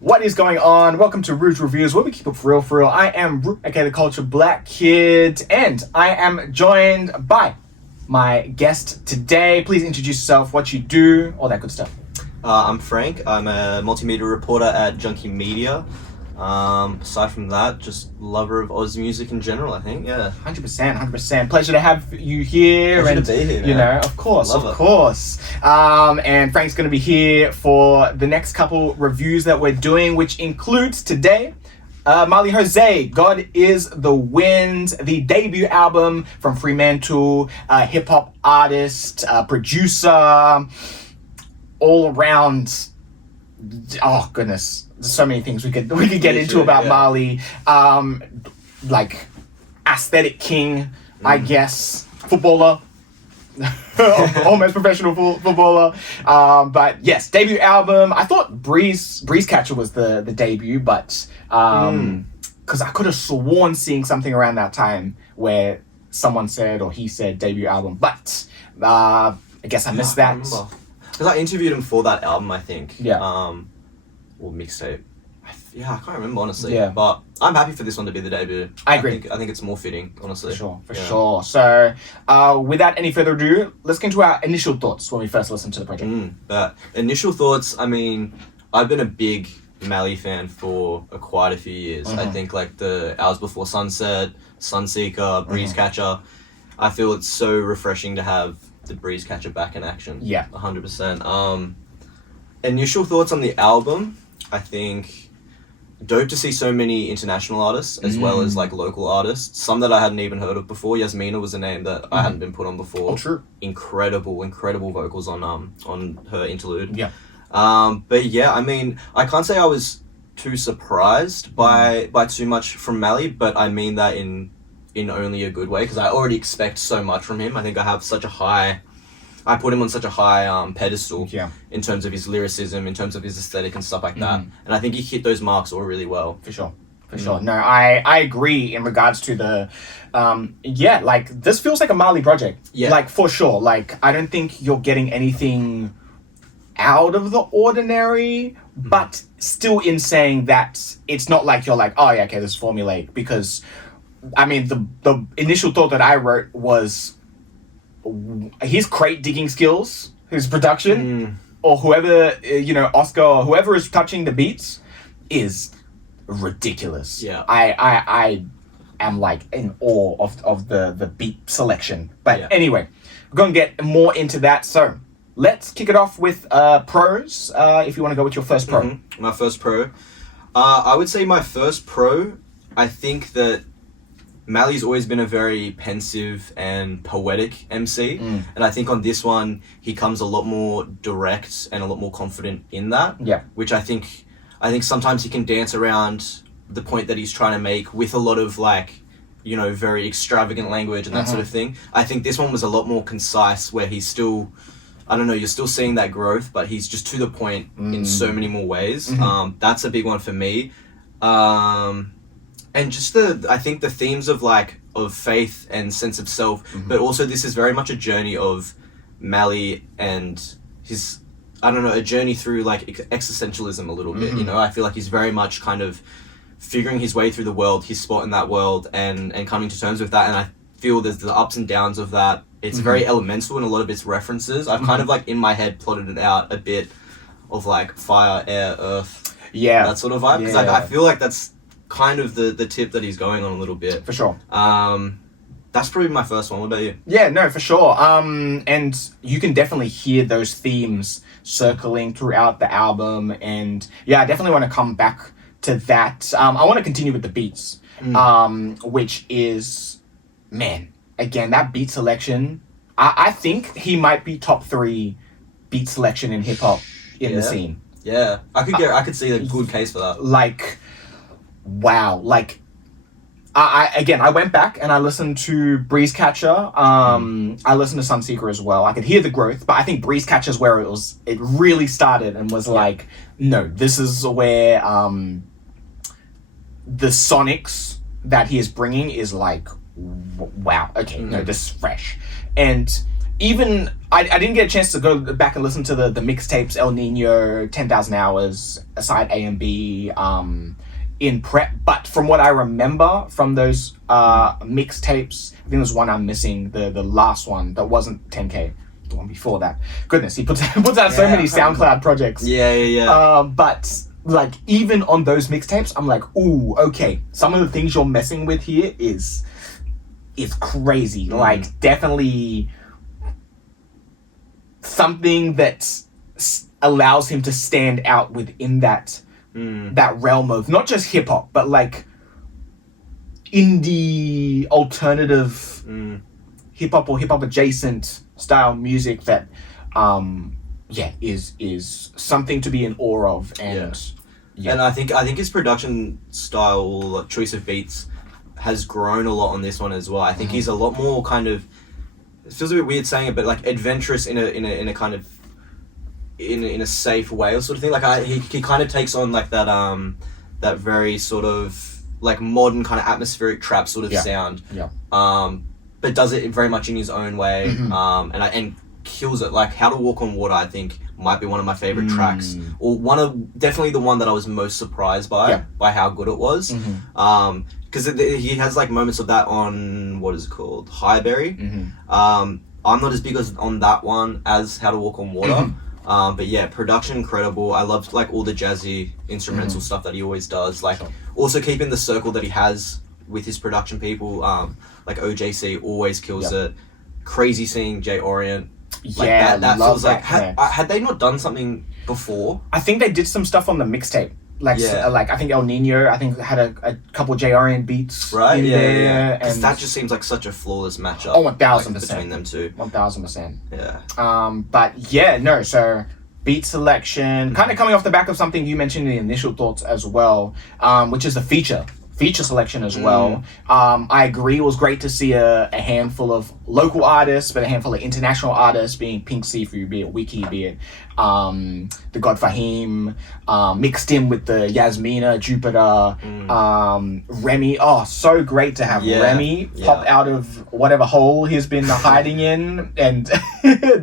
What is going on? Welcome to Rouge Reviews, where we keep it for real. I am Root, aka the Culture Black Kid, and I am joined by my guest today. Please introduce yourself, what you do, all that good stuff. I'm Frank. I'm a multimedia reporter at Junkie Media. Aside from that, just lover of Oz music in general, I think. Yeah. 100%. Pleasure to have you here. Pleasure to be here, man. You know, of course. And Frank's going to be here for the next couple reviews that we're doing, which includes today, Marley Jose, God is the Wind, the debut album from Fremantle, hip-hop artist, producer, all around. Oh goodness, there's so many things we could get into about Marley. Like aesthetic king, I guess, footballer, almost professional footballer. But yes, debut album. I thought BREEZECATCHER was the debut, but because I could have sworn seeing something around that time where someone said or he said debut album, but I guess I missed that. Because I interviewed him for that album, I think. Yeah. Or mixtape. I can't remember, honestly. Yeah. But I'm happy for this one to be the debut. I agree. I think it's more fitting, honestly. For sure. So, without any further ado, let's get into our initial thoughts when we first listened to the project. Initial thoughts, I mean, I've been a big Mally fan for quite a few years. I think like the Hours Before Sunset, Sunseeker, BREEZECATCHER. I feel it's so refreshing to have the BREEZECATCHER back in action. Yeah. 100%. Initial thoughts on the album, I think dope to see so many international artists as well as like local artists. Some that I hadn't even heard of before. Yasmina was a name that I hadn't been put on before. Oh, true. Incredible vocals on her interlude. Yeah. But yeah, I mean, I can't say I was too surprised by too much from Mally, but I mean that in only a good way, because I already expect so much from him. I think I put him on such a high pedestal in terms of his lyricism, in terms of his aesthetic and stuff like that. And I think he hit those marks all really well. For sure. No, I agree in regards to the, like this feels like a Marley project. Yeah. Like for sure. Like I don't think you're getting anything out of the ordinary, but still in saying that it's not like you're like, oh yeah, okay, this is formulaic, because I mean, the initial thought that I wrote was his crate digging skills, his production, or whoever, Oscar or whoever is touching the beats is ridiculous. Yeah. I am like in awe of the beat selection. But anyway, we're going to get more into that. So let's kick it off with pros, if you want to go with your first pro. My first pro. I would say my first pro, I think that Mally's always been a very pensive and poetic MC, and I think on this one he comes a lot more direct and a lot more confident in that. Yeah. Which I think sometimes he can dance around the point that he's trying to make with a lot of like, very extravagant language and that sort of thing. I think this one was a lot more concise, where he's still, I don't know, you're still seeing that growth, but he's just to the point in so many more ways. That's a big one for me. And just I think the themes of faith and sense of self, but also this is very much a journey of Mally and his, I don't know, a journey through like existentialism a little bit, I feel like he's very much kind of figuring his way through the world, his spot in that world, and coming to terms with that. And I feel there's the ups and downs of that. It's very elemental in a lot of its references. I've kind of like in my head plotted it out a bit of like fire, air, earth, that sort of vibe. Because I feel like that's kind of the tip that he's going on a little bit. For sure. That's probably my first one. What about you? Yeah, no, for sure. And you can definitely hear those themes circling throughout the album. And yeah, I definitely want to come back to that. I want to continue with the beats, which is, man, again, that beat selection. I think he might be top 3 beat selection in hip hop in the scene. Yeah, I could see a good case for that. Like, wow, like I went back and I listened to BREEZECATCHER. I listened to Sunseeker as well. I could hear the growth, but I think BREEZECATCHER is where it really started and was like, no, this is where the sonics that he is bringing is like, wow, okay, no, this is fresh. And even I didn't get a chance to go back and listen to the mixtapes El Nino, 10,000 Hours, Side A and B, in prep. But from what I remember from those mixtapes, I think there's one I'm missing, the last one that wasn't 10K, the one before that. Goodness, he puts out so many SoundCloud projects. Yeah. But like even on those mixtapes, I'm like, ooh, okay, some of the things you're messing with here is crazy. Like definitely something that allows him to stand out within that realm of not just hip hop, but like indie alternative hip hop or hip hop adjacent style music that is something to be in awe of. And and I think his production style, choice of beats, has grown a lot on this one as well. I think he's a lot more kind of, it feels a bit weird saying it, but like adventurous in a kind of in a safe way or sort of thing. Like he kind of takes on like that very sort of like modern kind of atmospheric trap sort of sound. But does it very much in his own way. And kills it. Like How to Walk on Water, I think might be one of my favorite tracks, or definitely the one that I was most surprised by how good it was. Because he has like moments of that on, what is it called, Highberry. I'm not as big on that one as How to Walk on Water. But yeah, production incredible. I loved like all the jazzy instrumental stuff that he always does. Like also keeping the circle that he has with his production people. Like OJC always kills it. Crazy seeing Jay Orient. Like that feels like had they not done something before? I think they did some stuff on the mixtape. Like I think El Nino, I think had a couple of J Orient beats in there. Because that just seems like such a flawless matchup. Oh, 1,000% between them two. 1,000%. Yeah. But yeah, no. So beat selection, kind of coming off the back of something you mentioned in the initial thoughts as well, which is the feature selection as well. I agree, it was great to see a handful of local artists, but a handful of international artists, being Pink Sifu, be it Wiki, be it the God Fahim, mixed in with the Yasmina, Jupiter, Remy. Oh, so great to have Remy pop out of whatever hole he's been hiding in and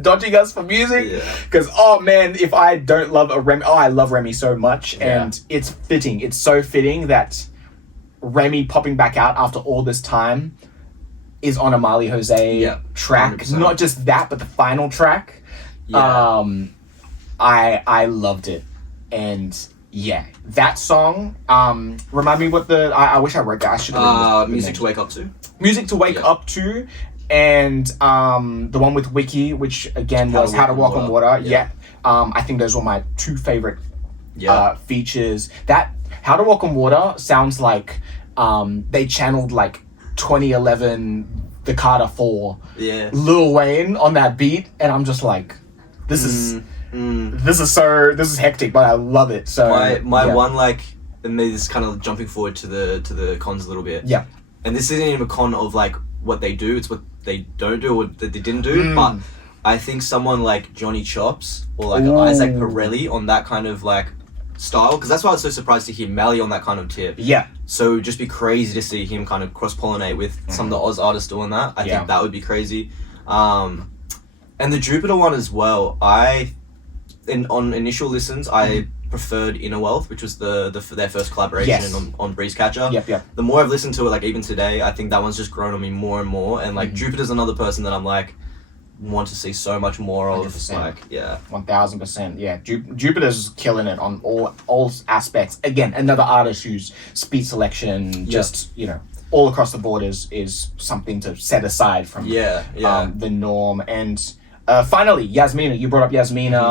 dodging us for music. Because oh man, if I don't love a Remy, I love Remy so much, and it's fitting. It's so fitting that Remy popping back out after all this time is on a Marley Jose track. 100%. Not just that, but the final track. I loved it. And that song, remind me what I wish I wrote that. I should have Music to Wake Up To. Music to Wake Up To, and the one with Wiki, which again was How to Walk on Water. I think those were my two favorite features. That How to Walk on Water sounds like they channeled like 2011 the Carter 4 Lil Wayne on that beat, and I'm just like, this is hectic, but I love it. So my one, like, and maybe this is kind of jumping forward to the cons a little bit, and this isn't even a con of like what they do, it's what they don't do or what they didn't do. But I think someone like Johnny Chops or like Isaac Pirelli on that kind of like style, because that's why I was so surprised to hear Mally on that kind of tip. So it'd just be crazy to see him kind of cross-pollinate with some of the Oz artists doing that. I think that would be crazy. And the Jupiter one as well, on initial listens, I preferred Inner Wealth, which was their first collaboration on BREEZECATCHER. The more I've listened to it, like even today, I think that one's just grown on me more and more. And like Jupiter's another person that I'm like, want to see so much more of. 100%. Like 1000%. Jupiter's killing it on all aspects. Again, another artist whose beat selection just all across the board is something to set aside from the norm. And finally, Yasmina, you brought up Yasmina.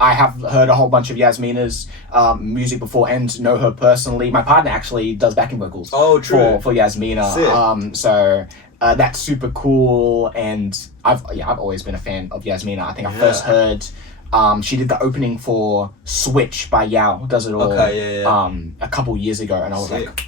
I have heard a whole bunch of Yasmina's music before and know her personally. My partner actually does backing vocals for Yasmina. So that's super cool, and I've always been a fan of Yasmina. I think I first heard she did the opening for Switch by Yao Does It All a couple years ago, and I was like,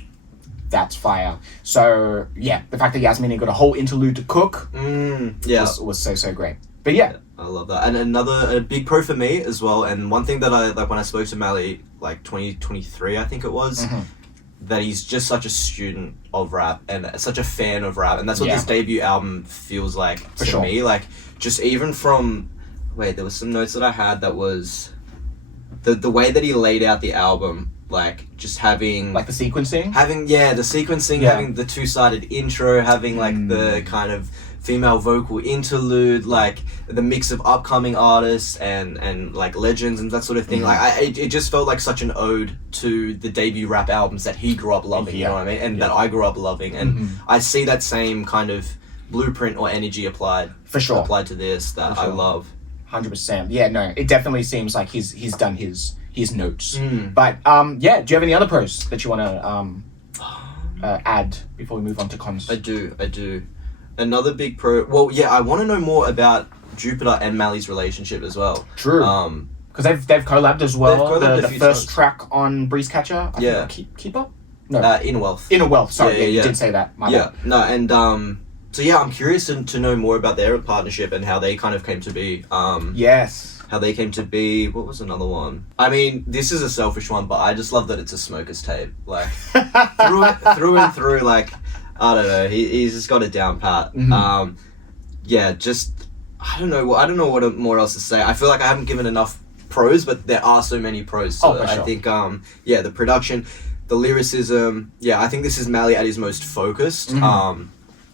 that's fire. So the fact that Yasmina got a whole interlude to cook was so great. But I love that. And a big pro for me as well, and one thing that I like when I spoke to Mally like 2023 I think it was, that he's just such a student of rap and such a fan of rap, and that's what Yeah. this debut album feels like For to sure. me. Like, just even from there was some notes that I had that was the way that he laid out the album, like just having Like the sequencing? the sequencing, Yeah. having the two-sided intro, having like the kind of female vocal interlude, like the mix of upcoming artists and like legends and that sort of thing. Like it just felt like such an ode to the debut rap albums that he grew up loving, you know what I mean, and that I grew up loving, and I see that same kind of blueprint or energy applied For sure. applied to this that For I sure. love. 100%. Yeah, no, it definitely seems like he's done his notes. Mm. But yeah, do you have any other pros that you want to add before we move on to cons? I do. Another big pro. Well, yeah, I want to know more about Jupiter and Mali's relationship as well. True. Because they've collabed as well. They've collabed a The few first times. track on BREEZECATCHER. I Yeah. think, Keeper? No. Inner Wealth. Inner Wealth. Sorry, Yeah, you yeah. did say that. My Yeah, bad. no, and so yeah, I'm curious to know more about their partnership and how they kind of came to be. Yes. How they came to be. What was another one? I mean, this is a selfish one, but I just love that it's a Smoker's tape. Like through and through. Like, I don't know, he's just got it down pat. Yeah, just I don't know what more else to say. I feel like I haven't given enough pros, but there are so many pros. So for sure. I think the production, the lyricism. Yeah, I think this is Mali at his most focused.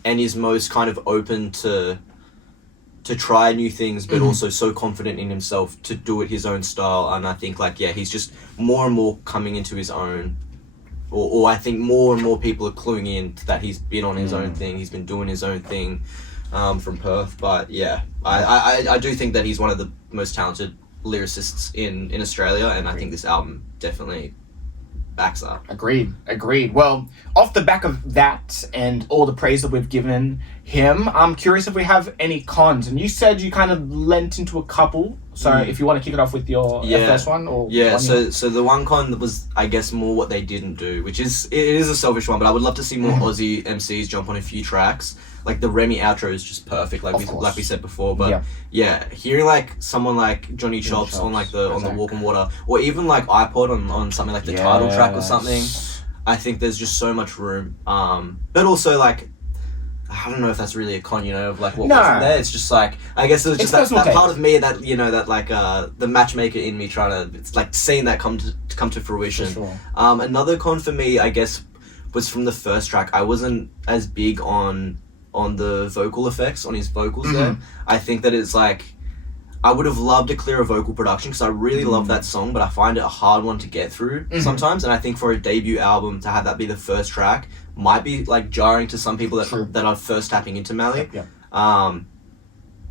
And is most kind of open to try new things, but also so confident in himself to do it his own style. And I think he's just more and more coming into his own, or I think more and more people are cluing in that he's been on his own thing. He's been doing his own thing from Perth. But yeah, I do think that he's one of the most talented lyricists in Australia, and I think this album definitely backs that. Agreed. Well, off the back of that and all the praise that we've given him, I'm curious if we have any cons. And you said you kind of lent into a couple. So if you want to kick it off with your first one, or yeah. one So the one con was, I guess, more what they didn't do, which is it is a selfish one, but I would love to see more Aussie MCs jump on a few tracks. Like the Remy outro is just perfect, like we said before. But yeah, hearing like someone like Johnny Chops on like on the Walk on Water, or even like iPod on something like the title track or something, I think there's just so much room. But also like, I don't know if that's really a con, of like what wasn't there. It's just like, I guess it was just that part of me that that like the matchmaker in me trying to, it's like seeing that come to fruition. For sure. Another con for me, I guess, was from the first track. I wasn't as big on the vocal effects on his vocals there. I think that it's like, I would have loved a clearer vocal production because I really love that song, but I find it a hard one to get through sometimes. And I think for a debut album to have that be the first track might be like jarring to some people that are first tapping into Mali. But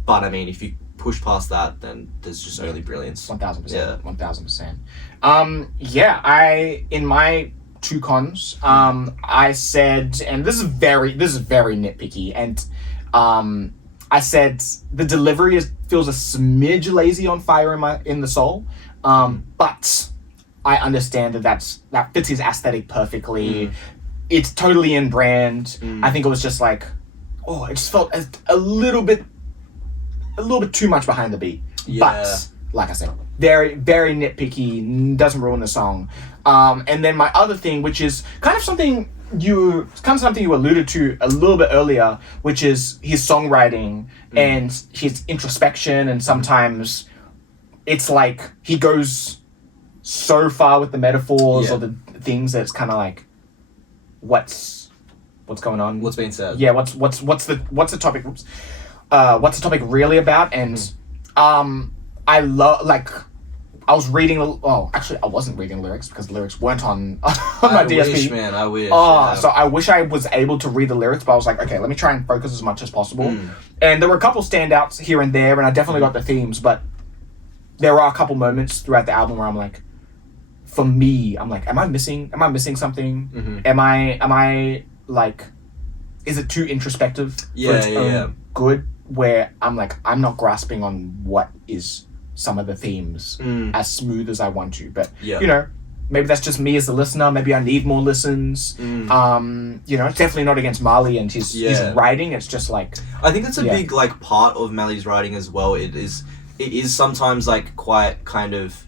I mean, if you push past that, then there's just only brilliance. 1000%. Yeah. 1000%. Yeah, in my two cons, I said, and this is very nitpicky, and I said the delivery feels a smidge lazy on Fire in the Soul, but I understand that fits his aesthetic perfectly. It's totally in brand. I think it was just like, it just felt a little bit too much behind the beat. But like I said, very, very nitpicky, doesn't ruin the song. And then my other thing, which is kind of something you alluded to a little bit earlier, which is his songwriting and his introspection, and sometimes it's like he goes so far with the metaphors or the things that it's kind of like, what's going on? What's being said? Yeah, what's the topic? What's the topic really about? And I love, like, I was reading. Actually, I wasn't reading lyrics because the lyrics weren't on my DSP. I wish, man. I wish. So I wish I was able to read the lyrics, but I was like, okay, let me try and focus as much as possible. And there were a couple standouts here and there, and I definitely got the themes, but there are a couple moments throughout the album where I'm like, for me, I'm like, am I missing something? Am I like, is it too introspective for its own good? Where I'm like, I'm not grasping on what is some of the themes as smooth as I want to, but maybe that's just me as the listener. Maybe I need more listens. It's definitely not against Mali and his writing. It's just like, I think that's a big like part of Mali's writing as well. It is sometimes like quite kind of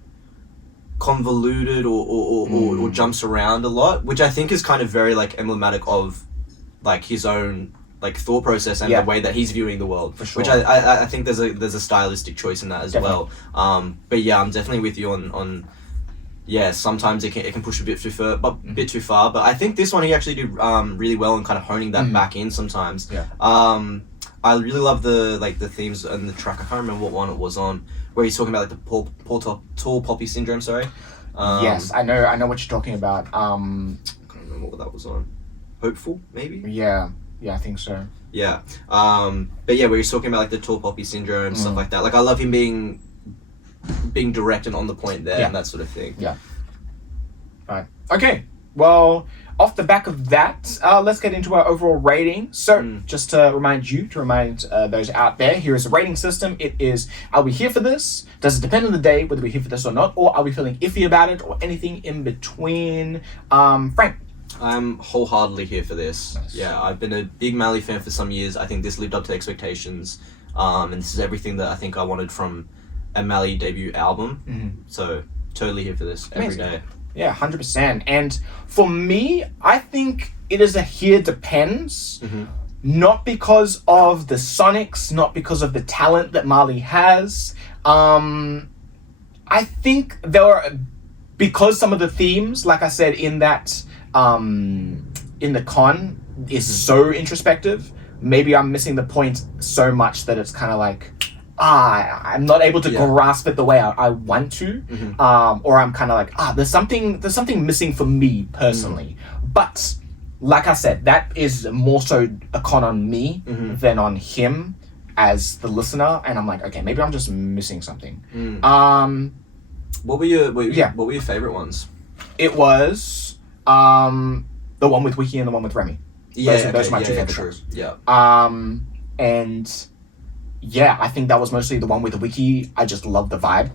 convoluted or jumps around a lot, which I think is kind of very like emblematic of like his own like thought process and the way that he's viewing the world. For sure. Which I think there's a stylistic choice in that as Definitely. well. But yeah, I'm definitely with you on sometimes it can push a bit too far, but I think this one he actually did really well in kind of honing that back in sometimes. Yeah. I really love the themes and the track. I can't remember what one it was on, where he's talking about like the tall poppy syndrome. Sorry. Yes, I know what you're talking about. I can't remember what that was on. Hopeful, maybe. Yeah, I think so. Yeah. But yeah, where he's talking about like the tall poppy syndrome, stuff like that. Like I love him being direct and on the point there and that sort of thing. Yeah. Right. Okay. Well, off the back of that, let's get into our overall rating. So, just to remind those out there, here is a rating system. It is, are we here for this? Does it depend on the day whether we're here for this or not? Or are we feeling iffy about it or anything in between? Frank? I'm wholeheartedly here for this. Nice. Yeah, I've been a big Mally fan for some years. I think this lived up to expectations. And this is everything that I think I wanted from a Mally debut album. So, totally here for this every day. Yeah, 100%. And for me, I think it is a here depends. Not because of the sonics, not because of the talent that Mally has. I think because some of the themes, like I said, in that in the con is so introspective. Maybe I'm missing the point so much that it's kind of like, I'm not able to grasp it the way I want to, or I'm kind of like, there's something missing for me personally. But like I said, that is more so a con on me than on him as the listener, and I'm like, okay, maybe I'm just missing something. What were your favorite ones? It was the one with Wiki and the one with Remy. Those are my two favorite ones. Yeah. And yeah, I think that was mostly the one with the Wiki. I just loved the vibe.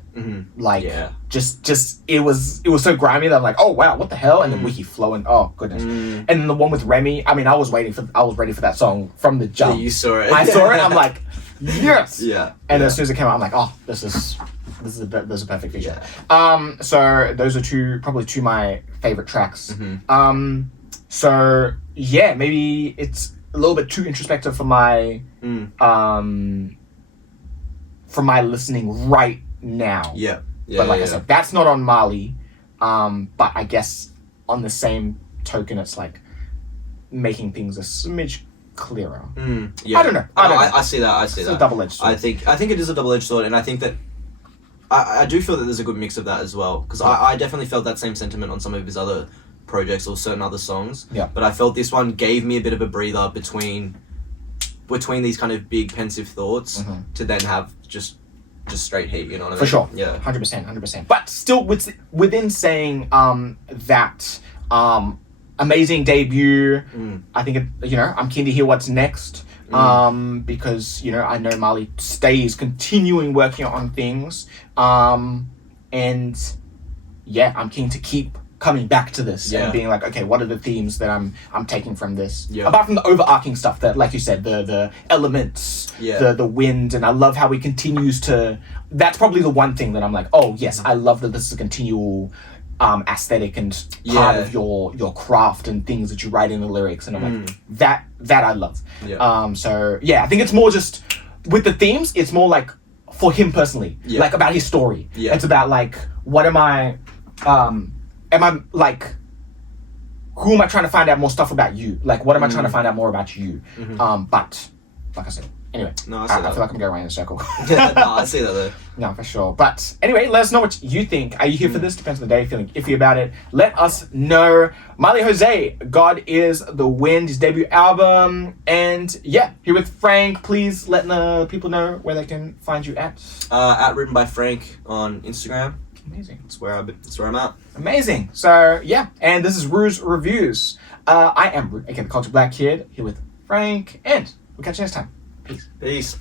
Just it was so grimy that I'm like, oh wow, what the hell? And then Wiki flowing, oh goodness. And then the one with Remy, I mean, I was ready for that song from the jump. Yeah, you saw it. I saw it. I'm like, yes. Yeah. And as soon as it came out, I'm like, oh, this is a perfect feature. So those are probably two of my favorite tracks. So yeah, maybe it's a little bit too introspective for my listening right now. But like I said, that's not on Mali. But I guess on the same token, it's like making things a smidge clearer. I don't know. I see that. It's a double-edged sword. I think it is a double-edged sword, and I think that I do feel that there's a good mix of that as well, because I definitely felt that same sentiment on some of his other projects or certain other songs. But I felt this one gave me a bit of a breather between these kind of big pensive thoughts to then have just straight heat, you know what I mean? For sure. Yeah. 100%. But still within saying that amazing debut, I think I'm keen to hear what's next. Because I know Mali stays continuing working on things. And yeah, I'm keen to keep coming back to this and being like, okay, what are the themes that I'm taking from this? Apart from the overarching stuff that, like you said, the elements, the wind, and I love how he continues to. That's probably the one thing that I'm like, oh yes, I love that this is a continual aesthetic and part of your craft and things that you write in the lyrics, and I'm like, that I love. So yeah, I think it's more just with the themes. It's more like for him personally, like about his story. It's about like, what am I? Am I like, who am I trying to find out more stuff about you? Like, what am I trying to find out more about you? But, like I said, anyway, no, I feel like I'm going around in a circle. No, I see that though. No, for sure. But anyway, let us know what you think. Are you here for this? Depends on the day. Feeling iffy about it? Let us know. Mali Jose, God is the Wind, his debut album. And yeah, here with Frank. Please let the people know where they can find you at. At Written by Frank on Instagram. Amazing. That's where I'm at. Amazing. So yeah, and this is Rue's Reviews. I am Rue, aka the Culture Black Kid, here with Frank, and we'll catch you next time. Peace.